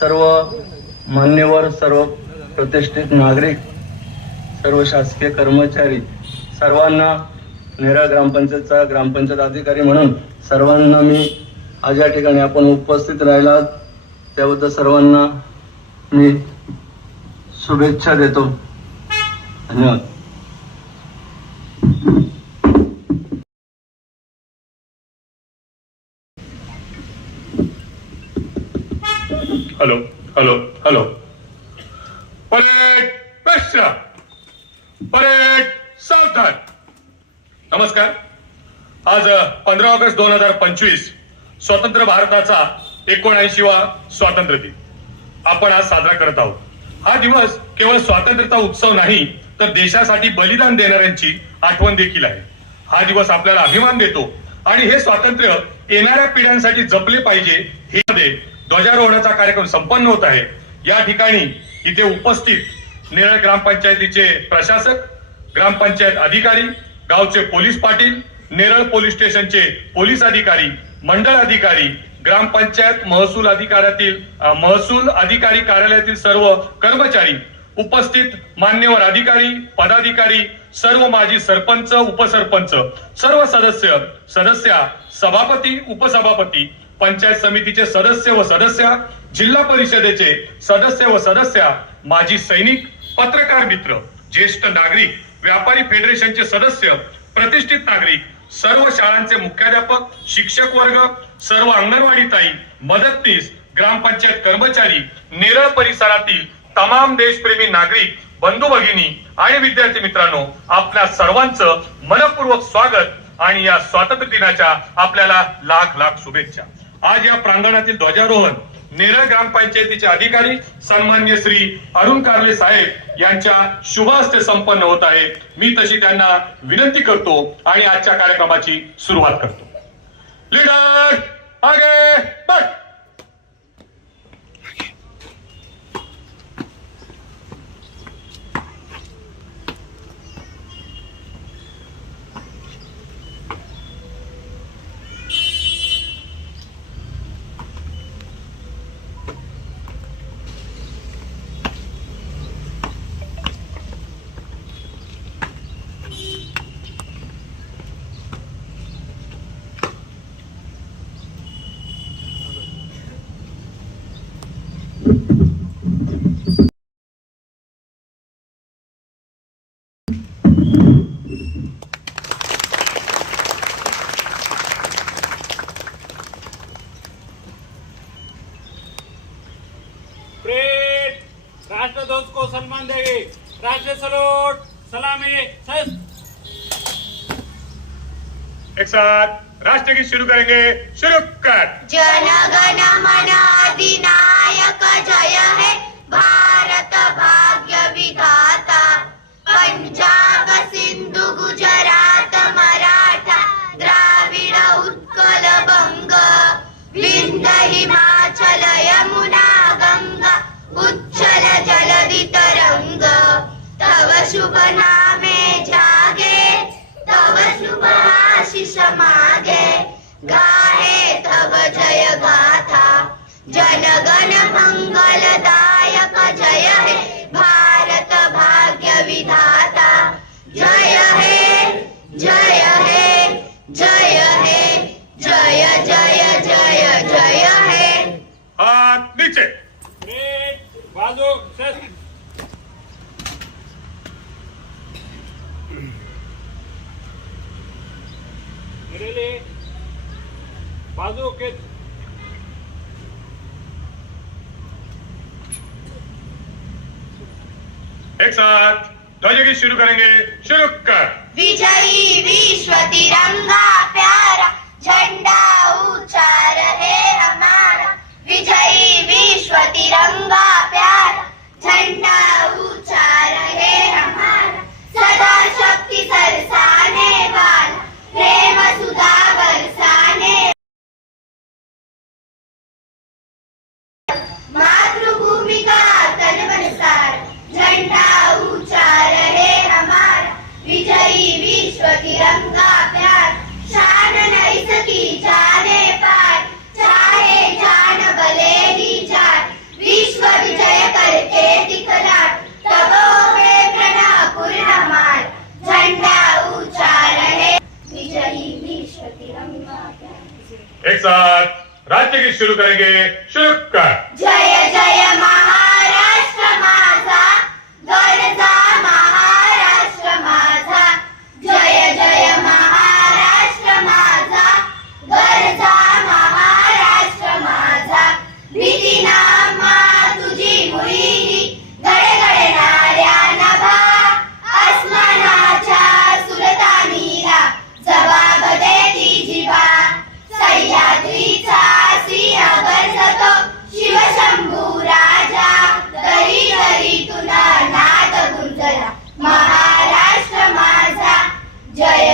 सर्व मान्यवर सर्व प्रतिष्ठित नागरिक सर्व शासकीय कर्मचारी सर्वांना नेहरा ग्रामपंचायतचा ग्रामपंचायत अधिकारी म्हणून सर्वांना मी आज या ठिकाणी आपण उपस्थित राहिला त्याबद्दल सर्वांना मी शुभेच्छा देतो. धन्यवाद. Hello hello hello parade best parade सावधान नमस्कार. आज पंधरा ऑगस्ट दोन हजार पंचवीस स्वतंत्र भारताचा एकोणऐंशीवा स्वातंत्र्य दिन. आपण आज साजरा करत आहोत. हा दिवस केवळ स्वातंत्र्यता उत्सव नाही तर देशासाठी बलिदान देणाऱ्यांची आठवण देखील आहे. हा दिवस आपल्याला अभिमान देतो आणि हे स्वातंत्र्य येणाऱ्या पिढ्यांसाठी जपले पाहिजे हे मध्ये ध्वजारोहणाचा कार्यक्रम संपन्न होत आहे. या ठिकाणी इथे उपस्थित नेरळ ग्रामपंचायतीचे प्रशासक ग्रामपंचायत अधिकारी गावचे पोलीस पाटील नेरळ पोलीस स्टेशनचे पोलीस अधिकारी मंडळ अधिकारी ग्रामपंचायत महसूल अधिकाऱ्यातील महसूल अधिकारी कार्यालयातील सर्व कर्मचारी उपस्थित मान्यवर अधिकारी पदाधिकारी सर्व माजी सरपंच उपसरपंच सर्व सदस्य सदस्या सभापती उपसभापती पंचायत समितीचे सदस्य व सदस्या जिल्हा परिषदेचे सदस्य व सदस्या माजी सैनिक पत्रकार मित्र ज्येष्ठ नागरिक व्यापारी फेडरेशनचे सदस्य प्रतिष्ठित नागरिक सर्व शाळांचे मुख्याध्यापक शिक्षक वर्ग सर्व अंगणवाडी ताई मदतनीस ग्रामपंचायत कर्मचारी नेरळ परिसरातील तमाम देशप्रेमी नागरिक बंधू भगिनी आणि विद्यार्थी मित्रांनो आपल्या सर्वांचं मनपूर्वक स्वागत आणि या स्वातंत्र्य दिनाच्या आपल्याला लाख लाख शुभेच्छा. आज या प्रांगणातील ध्वजारोहण नेरळ ग्रामपंचायतीचे अधिकारी सन्मान्य श्री अरुण कारले साहेब यांच्या शुभ हस्ते संपन्न होत आहे. मी तशी त्यांना विनंती करतो आणि आजच्या कार्यक्रमाची सुरुवात करतो. लीडर आगे बट राष्ट्रध्वज को सम्मान देंगे राष्ट्रीय सलोट सलामी एक साथ राष्ट्रगीत शुरू करेंगे। शुरू कर। जनगण मन शुभ नामे जागे तव शुभ आशिष मागे। गाहे तव जय गाथा जनगण मंगलदा लिए बाजू के एक साथ ध्वजगीत शुरू करेंगे। शुरू कर। विजयी विश्व तिरंगा प्यारा झंडा ऊंचा रहे हमारा। विजयी विश्व तिरंगा प्यारा झंडा ऊंचा रहे हमारा। भी विश्व तिरंगा प्यार शान नहीं सकी जाने पार चाहे जान भले ही जान विश्व विजय करके दिखला तबो में प्रणा पूर्णमाल झंडा ऊँचा रहे। विजयी विश्व तिरंगा प्यार एक साथ राज्य की शुरू करेंगे शुरू कर जय जय मा जय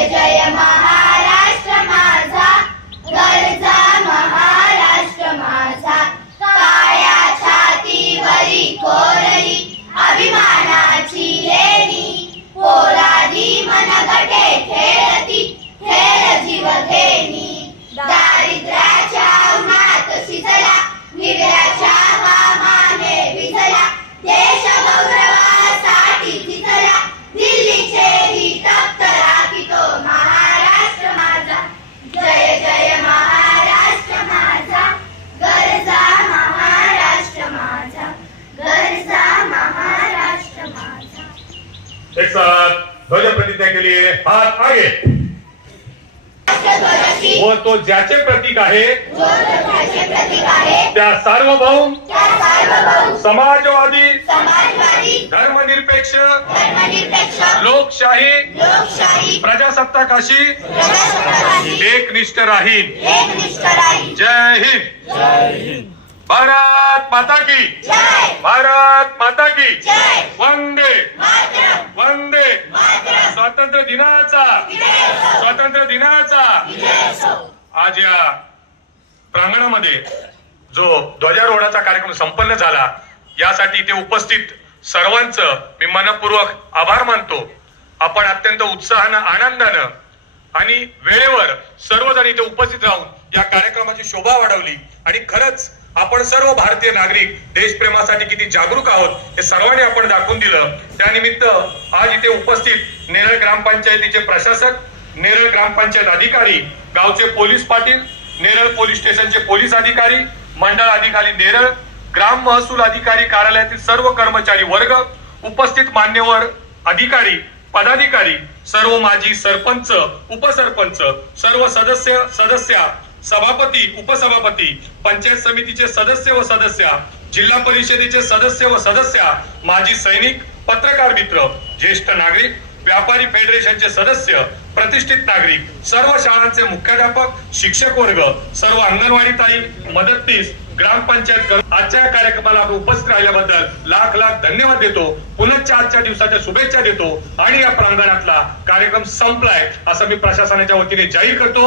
के लिए हाथ आगे। व तो ज्याचे प्रतीक आहे। त्या सार्वभौम समाजवादी धर्मनिरपेक्ष लोकशाही प्रजासत्ताकाशी एकनिष्ठ राहील जय हिंद। भारत माता की। जय। भारत माता की। जय। वंदे। मातरम। वंदे। मातरम। स्वातंत्र्य दिनाचा। स्वातंत्र्य दिनाचा। आज या प्रांगणामध्ये जो ध्वजारोहणाचा कार्यक्रम संपन्न झाला यासाठी इथे उपस्थित सर्वांचं मी मनपूर्वक आभार मानतो. आपण अत्यंत उत्साहानं आनंदानं आणि वेळेवर सर्वजण इथे उपस्थित राहून या कार्यक्रमाची शोभा वाढवली. आणि खरंच आपण सर्व भारतीय नागरिक देशप्रेमासाठी किती जागरूक आहोत हे सर्वांनी आपण दाखवून दिलं. त्यानिमित्त आज इथे उपस्थित नेरळ ग्रामपंचायतीचे प्रशासक नेरळ ग्रामपंचायत अधिकारी गावचे पोलीस पाटील नेरळ पोलीस स्टेशनचे पोलीस अधिकारी मंडळ अधिकारी नेरळ ग्राम महसूल अधिकारी कार्यालयातील सर्व कर्मचारी वर्ग उपस्थित मान्यवर अधिकारी पदाधिकारी सर्व माजी सरपंच उपसरपंच सर्व सदस्य सदस्या सभापती उपसभापती पंचायत समितीचे सदस्य व सदस्या जिल्हा परिषदेचे सदस्य व सदस्या माजी सैनिक पत्रकार मित्र ज्येष्ठ नागरिक व्यापारी फेडरेशनचे सदस्य प्रतिष्ठित नागरिक सर्व शाळांचे मुख्याध्यापक शिक्षक वर्ग सर्व अंगणवाडी ताई मदतनीस ग्रामपंचायत आजच्या या कार्यक्रमाला आपण उपस्थित राहिल्याबद्दल लाख लाख धन्यवाद देतो. पुनश्च आजच्या दिवसाच्या शुभेच्छा देतो. आणि या प्रांगणातला कार्यक्रम संपलाय असं मी प्रशासनाच्या वतीने जाहीर करतो.